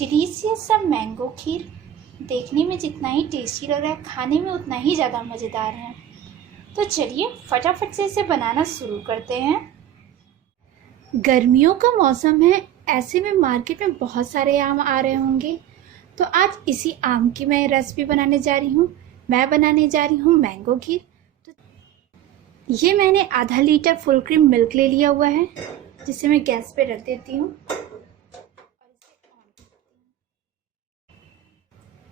Delicious सा mango खीर देखने में जितना ही टेस्टी लग रहा है, खाने में उतना ही ज़्यादा मज़ेदार है। तो चलिए फटाफट से इसे बनाना शुरू करते हैं। गर्मियों का मौसम है, ऐसे में मार्केट में बहुत सारे आम आ रहे होंगे। तो आज इसी आम की मैं रेसिपी बनाने जा रही हूँ। मैं बनाने जा रही हूँ मैंगो खीर। तो ये मैंने आधा लीटर फुल क्रीम मिल्क ले लिया हुआ है, जिसे मैं गैस पे रख देती हूँ।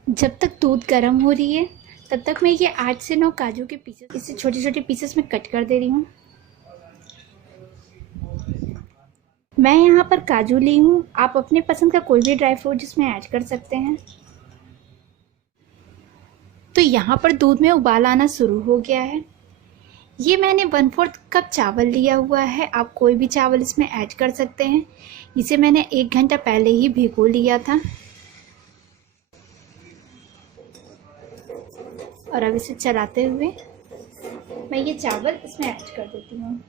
जब तक दूध गर्म हो रही है तब तक मैं ये 8 से 9 काजू के पीसेस, इसे छोटे छोटे पीसेस में कट कर दे रही हूँ। मैं यहाँ पर काजू ली हूँ, आप अपने पसंद का कोई भी ड्राई फ्रूट इसमें ऐड कर सकते हैं। तो यहाँ पर दूध में उबाल आना शुरू हो गया है। ये मैंने 1/4 कप चावल लिया हुआ है, आप कोई भी चावल इसमें ऐड कर सकते हैं। इसे मैंने 1 घंटा पहले ही भिगो लिया था और अब इसे चलाते हुए मैं ये चावल इसमें ऐड कर देती हूँ।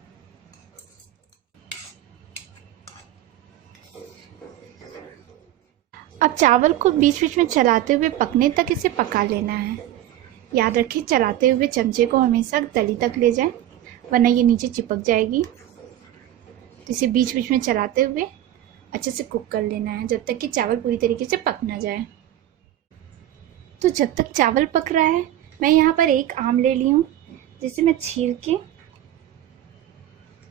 अब चावल को बीच बीच में चलाते हुए पकने तक इसे पका लेना है। याद रखें, चलाते हुए चमचे को हमेशा तली तक ले जाएं, वरना ये नीचे चिपक जाएगी। तो इसे बीच बीच में चलाते हुए अच्छे से कुक कर लेना है जब तक कि चावल पूरी तरीके से पक ना जाए। तो जब तक चावल पक रहा है, मैं यहाँ पर एक आम ले ली हूँ, जिसे मैं छील के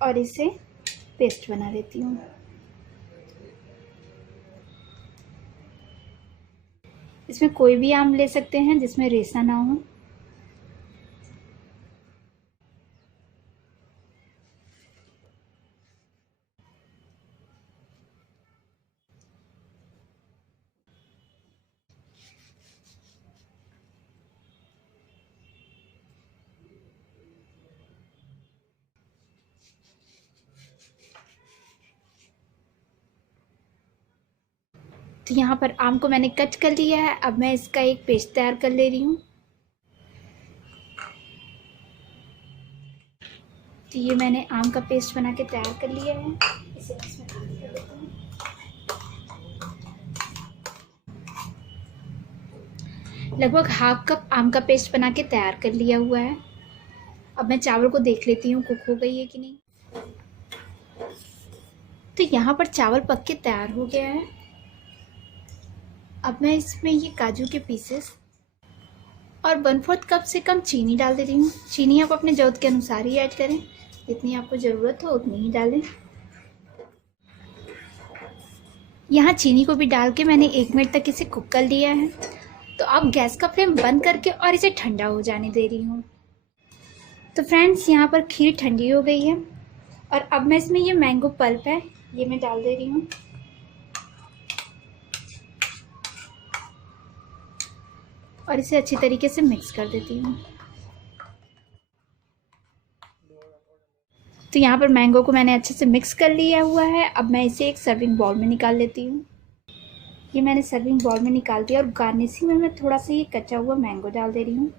और इसे पेस्ट बना देती हूँ। इसमें कोई भी आम ले सकते हैं जिसमें रेशा ना हो। तो यहाँ पर आम को मैंने कट कर लिया है, अब मैं इसका एक पेस्ट तैयार कर ले रही हूँ। तो ये मैंने आम का पेस्ट बना के तैयार कर लिया है, इसे इसमें ऐड कर देती हूँ। लगभग ½ कप आम का पेस्ट बना के तैयार कर लिया हुआ है। अब मैं चावल को देख लेती हूँ कुक हो गई है कि नहीं। तो यहाँ पर चावल पक के तैयार हो गया है। अब मैं इसमें ये काजू के पीसेस और 1/4 कप से कम चीनी डाल दे रही हूँ। चीनी आप अपने ज़रूरत के अनुसार ही ऐड करें, जितनी आपको ज़रूरत हो उतनी ही डालें। यहाँ चीनी को भी डाल के मैंने 1 मिनट तक इसे कुक कर लिया है। तो अब गैस का फ्लेम बंद करके और इसे ठंडा हो जाने दे रही हूँ। तो फ्रेंड्स, यहाँ पर खीर ठंडी हो गई है और अब मैं इसमें ये मैंगो पल्प है, ये मैं डाल दे रही हूँ। और इसे अच्छी तरीके से मिक्स कर देती हूँ। तो यहाँ पर मैंगो को मैंने अच्छे से मिक्स कर लिया हुआ है। अब मैं इसे एक सर्विंग बाउल में निकाल लेती हूँ। ये मैंने सर्विंग बाउल में निकाल दिया और गार्निशिंग में मैं थोड़ा सा ये कच्चा हुआ मैंगो डाल दे रही हूँ।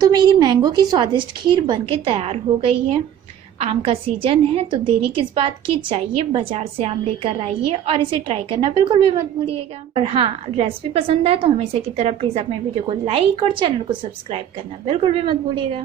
तो मेरी मैंगो की स्वादिष्ट खीर बनके तैयार हो गई है। आम का सीजन है तो देरी किस बात की, जाइए बाजार से आम लेकर आइए और इसे ट्राई करना बिल्कुल भी मत भूलिएगा। और हाँ, रेसिपी पसंद आए तो हमेशा की तरह प्लीज़ आप मेरे वीडियो को लाइक और चैनल को सब्सक्राइब करना बिल्कुल भी मत भूलिएगा।